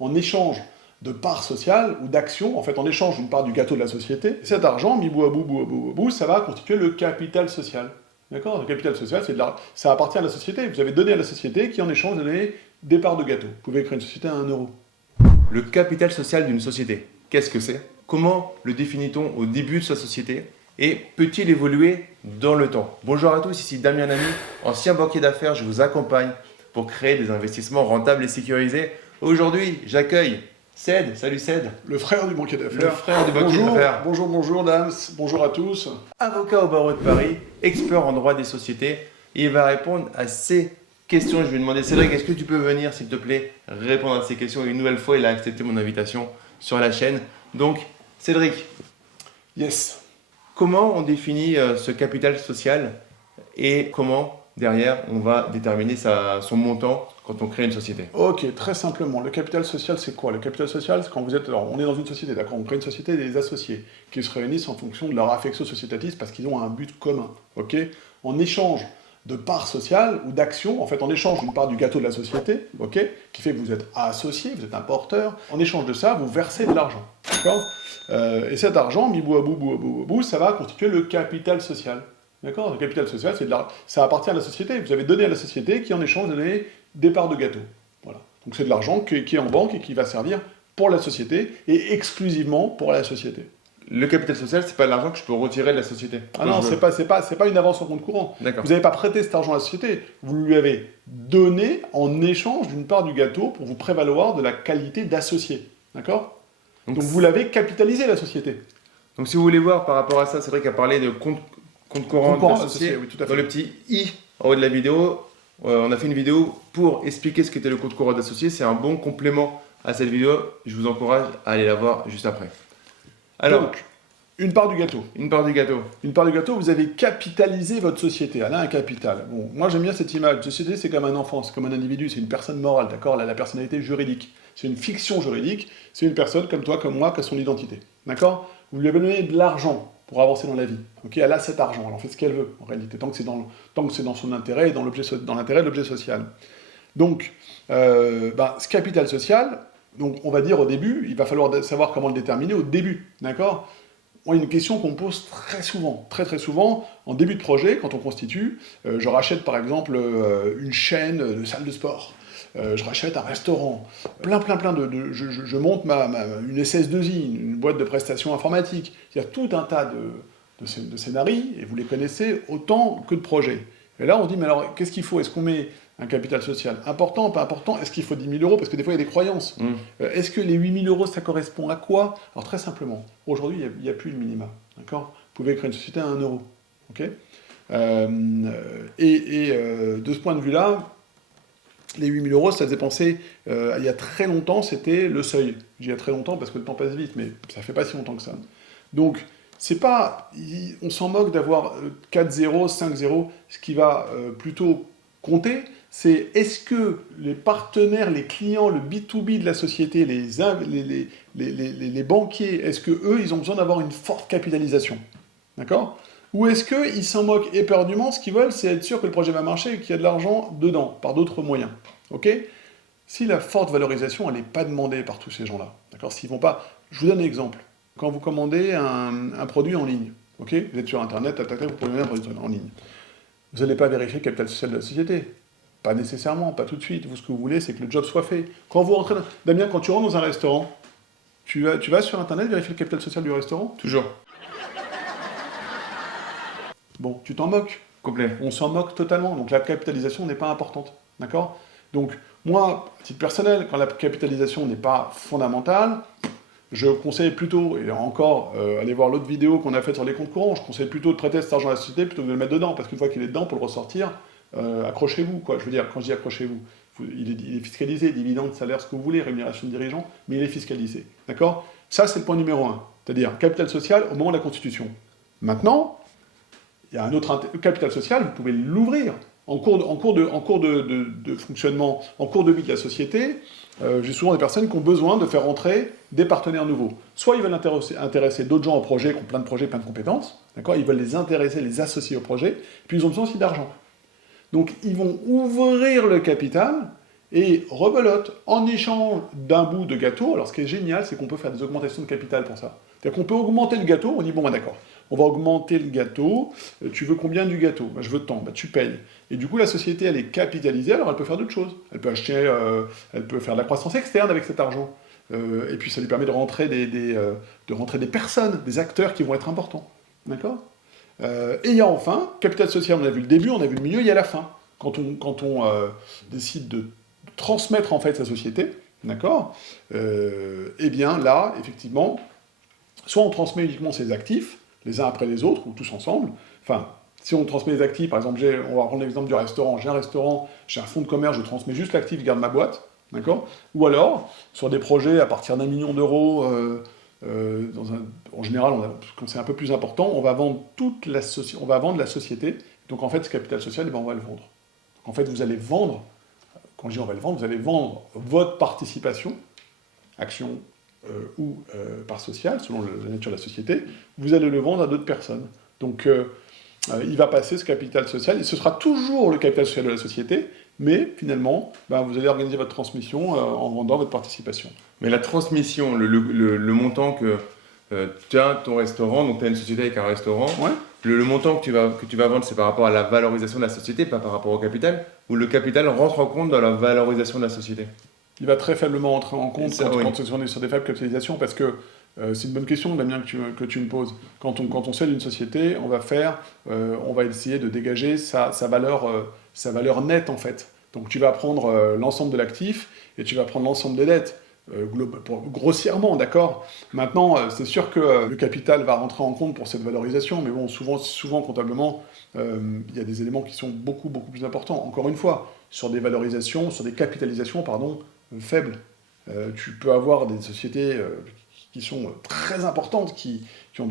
En échange de parts sociales ou d'actions, en fait en échange d'une part du gâteau de la société, cet argent, mis bout à bout, bout à bout, bout à bout, ça va constituer le capital social. D'accord? Le capital social, ça appartient à la société. Vous avez donné à la société qui, en échange, donné des parts de gâteau. Vous pouvez créer une société à 1 euro. Le capital social d'une société, qu'est-ce que c'est? Comment le définit-on au début de sa société? Et peut-il évoluer dans le temps? Bonjour à tous, ici Damien Lamy, ancien banquier d'affaires, je vous accompagne pour créer des investissements rentables et sécurisés. Aujourd'hui, j'accueille Ced. Salut Ced. Le frère du banquier d'affaires. Le frère du banquier d'affaires. Bonjour, bonjour, dames. Bonjour à tous. Avocat au barreau de Paris, expert en droit des sociétés. Et il va répondre à ces questions. Je vais lui demander, Cédric, est-ce que tu peux venir, s'il te plaît, répondre à ces questions? Et une nouvelle fois, il a accepté mon invitation sur la chaîne. Donc, Cédric. Yes. Comment on définit ce capital social et comment, derrière, on va déterminer son montant quand on crée une société? Ok, très simplement. Le capital social, c'est quoi? Le capital social, c'est quand vous êtes... Alors, on est dans une société, d'accord? On crée une société des associés qui se réunissent en fonction de leur affectio societatis parce qu'ils ont un but commun, ok? En échange de parts sociales ou d'actions, en fait, en échange d'une part du gâteau de la société, ok? Qui fait que vous êtes associé, vous êtes un porteur. En échange de ça, vous versez de l'argent, d'accord? Et cet argent, mis bout à bout, bout à bout, bout à bout, ça va constituer le capital social. D'accord? Le capital social, ça appartient à la société. Vous avez donné à la société qui, en échange, donné des parts de gâteau. Voilà. Donc c'est de l'argent qui est en banque et qui va servir pour la société et exclusivement pour la société. Le capital social, c'est pas de l'argent que je peux retirer de la société. Ah non, c'est pas une avance au compte courant. Vous n'avez pas prêté cet argent à la société. Vous lui avez donné en échange d'une part du gâteau pour vous prévaloir de la qualité d'associé. D'accord? Donc vous l'avez capitalisé, la société. Donc si vous voulez voir par rapport à ça, c'est vrai qu'à parler de compte courant associé, oui, tout à fait. dans le petit i en haut de la vidéo, on a fait une vidéo pour expliquer ce qu'était le compte courant associé. C'est un bon complément à cette vidéo. Je vous encourage à aller la voir juste après. Alors, donc, une part du gâteau. Une part du gâteau. Une part du gâteau, vous avez capitalisé votre société. Elle a un capital. Bon, moi j'aime bien cette image. Une société, c'est comme un enfant, c'est comme un individu, c'est une personne morale, d'accord? Elle a la personnalité juridique. C'est une fiction juridique. C'est une personne comme toi, comme moi, qui a son identité. D'accord? Vous lui avez donné de l'argent pour avancer dans la vie. Ok, elle a cet argent, elle en fait ce qu'elle veut, en réalité, tant que c'est dans son intérêt et dans l'intérêt de l'objet social. Donc, ce capital social, donc on va dire au début, il va falloir savoir comment le déterminer au début, d'accord? Moi, une question qu'on me pose très souvent, très souvent, en début de projet, quand on constitue, je rachète par exemple une chaîne de salles de sport, je rachète un restaurant, je monte une SS2I, une boîte de prestations informatiques. Il y a tout un tas de scénarios, et vous les connaissez autant que de projets. Et là, on se dit, mais alors, qu'est-ce qu'il faut? Est-ce qu'on met un capital social important, pas important? Est-ce qu'il faut 10 000 euros? Parce que des fois, il y a des croyances. Est-ce que les 8 000 euros, ça correspond à quoi? Alors, très simplement, aujourd'hui, il n'y a plus le minima. D'accord? Vous pouvez créer une société à 1 euro. Ok? De ce point de vue-là, les 8 000 euros, ça faisait penser, il y a très longtemps, c'était le seuil. J'y ai très longtemps parce que le temps passe vite, mais ça fait pas si longtemps que ça. Donc, c'est pas, on s'en moque d'avoir 4-0, 5-0. Ce qui va plutôt compter, c'est est-ce que les partenaires, les clients, le B2B de la société, les banquiers, est-ce que eux, ils ont besoin d'avoir une forte capitalisation? D'accord? Ou est-ce qu'ils s'en moquent éperdument? Ce qu'ils veulent, c'est être sûr que le projet va marcher et qu'il y a de l'argent dedans, par d'autres moyens. Ok? Si la forte valorisation, elle n'est pas demandée par tous ces gens-là, d'accord? S'ils vont pas... Je vous donne un exemple. Quand vous commandez un produit en ligne, ok? Vous êtes sur Internet, vous commandez un produit en ligne. Vous n'allez pas vérifier le capital social de la société. Pas nécessairement, pas tout de suite. Vous, ce que vous voulez, c'est que le job soit fait. Quand vous rentrez... Damien, quand tu rentres dans un restaurant, tu vas sur Internet vérifier le capital social du restaurant? Toujours. Bon, tu t'en moques. Complet. On s'en moque totalement. Donc la capitalisation n'est pas importante. D'accord? Donc, moi, à titre personnel, quand la capitalisation n'est pas fondamentale, je conseille plutôt, et encore, allez voir l'autre vidéo qu'on a faite sur les comptes courants, je conseille plutôt de prêter cet argent à la société plutôt que de le mettre dedans, parce qu'une fois qu'il est dedans, pour le ressortir, accrochez-vous, quoi. Je veux dire, quand je dis accrochez-vous, il est fiscalisé, dividendes, salaire, ce que vous voulez, rémunération de dirigeants, mais il est fiscalisé. D'accord? Ça, c'est le point numéro 1. C'est-à-dire, capital social au moment de la Constitution. Maintenant, il y a un autre capital social, vous pouvez l'ouvrir. En cours de fonctionnement, en cours de vie de la société, j'ai souvent des personnes qui ont besoin de faire entrer des partenaires nouveaux. Soit ils veulent intéresser d'autres gens au projet, qui ont plein de projets, plein de compétences, d'accord? Ils veulent les intéresser, les associer au projet, puis ils ont besoin aussi d'argent. Donc ils vont ouvrir le capital, Et rebelote, en échange d'un bout de gâteau, alors ce qui est génial, c'est qu'on peut faire des augmentations de capital pour ça. C'est-à-dire qu'on peut augmenter le gâteau, on dit, bon, bah, d'accord, on va augmenter le gâteau, tu veux combien du gâteau? Bah, je veux tant, bah, tu payes. Et du coup, la société, elle est capitalisée, alors elle peut faire d'autres choses. Elle peut acheter, elle peut faire de la croissance externe avec cet argent. Et puis ça lui permet de rentrer des personnes, des acteurs qui vont être importants. D'accord? Et il y a enfin, capital social, on a vu le début, on a vu le milieu, il y a la fin. Quand on décide de transmettre en fait sa société, d'accord, eh bien là, effectivement, soit on transmet uniquement ses actifs, les uns après les autres, ou tous ensemble. Enfin, si on transmet les actifs, par exemple, on va prendre l'exemple du restaurant, j'ai un restaurant, j'ai un fonds de commerce, je transmets juste l'actif, je garde ma boîte, d'accord. Ou alors, sur des projets à partir d'1 million d'euros, en général, quand c'est un peu plus important, on va vendre la société. Donc en fait, ce capital social, eh ben, on va le vendre. Donc, en fait, vous allez vendre, quand je dis on va le vendre, vous allez vendre votre participation, action ou part sociale, selon la nature de la société, vous allez le vendre à d'autres personnes. Donc il va passer ce capital social, et ce sera toujours le capital social de la société, mais finalement, ben, vous allez organiser votre transmission en vendant votre participation. Mais la transmission, le montant que tu as ton restaurant, donc tu as une société avec un restaurant, Ouais. le montant que tu vas vendre, c'est par rapport à la valorisation de la société, pas par rapport au capital, ou le capital rentre en compte dans la valorisation de la société? Il va très faiblement entrer en compte Ça, quand oui. on est sur des faibles capitalisations, parce que c'est une bonne question, Damien, que tu me poses. Quand on cède une société, on va essayer de dégager sa valeur nette, en fait. Donc tu vas prendre l'ensemble de l'actif et tu vas prendre l'ensemble des dettes, grossièrement, d'accord. Maintenant, c'est sûr que le capital va rentrer en compte pour cette valorisation, mais bon, souvent comptablement, il y a des éléments qui sont beaucoup, beaucoup plus importants. Encore une fois, sur des valorisations, sur des capitalisations, pardon, faibles. Tu peux avoir des sociétés qui sont très importantes, qui ont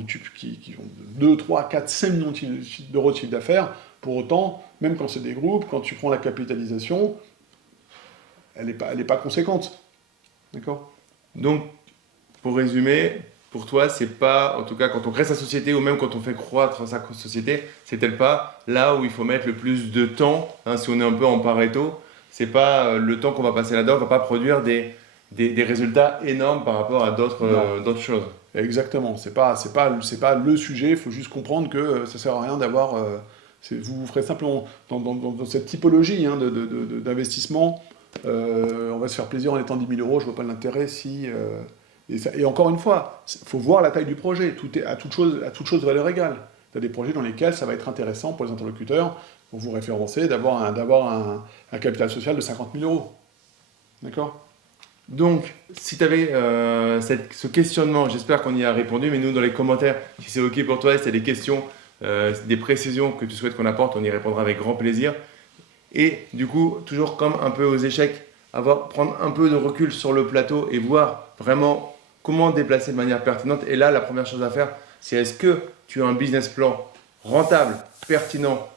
2, 3, 4, 5 millions d'euros de chiffre d'affaires. Pour autant, même quand c'est des groupes, quand tu prends la capitalisation, elle n'est pas conséquente. D'accord? Donc, pour résumer, pour toi, c'est pas, en tout cas, quand on crée sa société ou même quand on fait croître sa société, c'est peut-être pas là où il faut mettre le plus de temps, hein, si on est un peu en Pareto, c'est pas le temps qu'on va passer là-dedans, on va pas produire des résultats énormes par rapport à d'autres choses. Exactement. C'est pas le sujet. Il faut juste comprendre que ça sert à rien d'avoir. Vous ferez simplement dans cette typologie hein, d'investissement. On va se faire plaisir en étant 10 000 euros. Je vois pas l'intérêt si. Et encore une fois, il faut voir la taille du projet. À toute chose valeur égale. Tu as des projets dans lesquels ça va être intéressant pour les interlocuteurs, pour vous référencer, d'avoir un capital social de 50 000 euros. D'accord? Donc, si tu avais ce questionnement, j'espère qu'on y a répondu, mais nous, dans les commentaires, si c'est OK pour toi, si tu as des questions, des précisions que tu souhaites qu'on apporte, on y répondra avec grand plaisir. Et du coup, toujours comme un peu aux échecs, prendre un peu de recul sur le plateau et voir vraiment comment déplacer de manière pertinente. Et là, la première chose à faire, c'est est-ce que tu as un business plan rentable, pertinent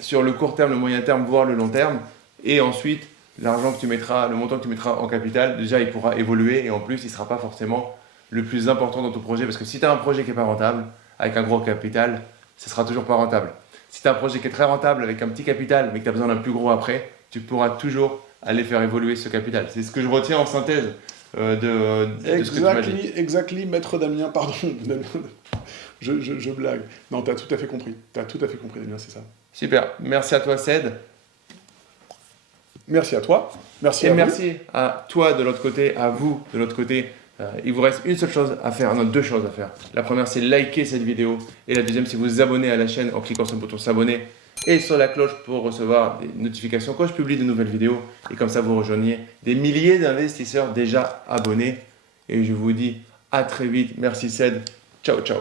sur le court terme, le moyen terme, voire le long terme. Et ensuite, l'argent que tu mettras, le montant que tu mettras en capital, déjà, il pourra évoluer et en plus, il ne sera pas forcément le plus important dans ton projet. Parce que si tu as un projet qui n'est pas rentable, avec un gros capital, ce ne sera toujours pas rentable. Si tu as un projet qui est très rentable avec un petit capital, mais que tu as besoin d'un plus gros après, tu pourras toujours aller faire évoluer ce capital. C'est ce que je retiens en synthèse de ce que tu m'as dit. Exactly, maître Damien, pardon. Je blague. Non, tu as tout à fait compris. Tu as tout à fait compris, Damien, c'est ça. Super. Merci à toi, Ced. Merci à toi. Merci et à merci à toi de l'autre côté, à vous de l'autre côté. Il vous reste une seule chose à faire, non, deux choses à faire. La première, c'est liker cette vidéo. Et la deuxième, c'est vous abonner à la chaîne en cliquant sur le bouton s'abonner et sur la cloche pour recevoir des notifications quand je publie de nouvelles vidéos. Et comme ça, vous rejoignez des milliers d'investisseurs déjà abonnés. Et je vous dis à très vite. Merci Ced. Ciao, ciao.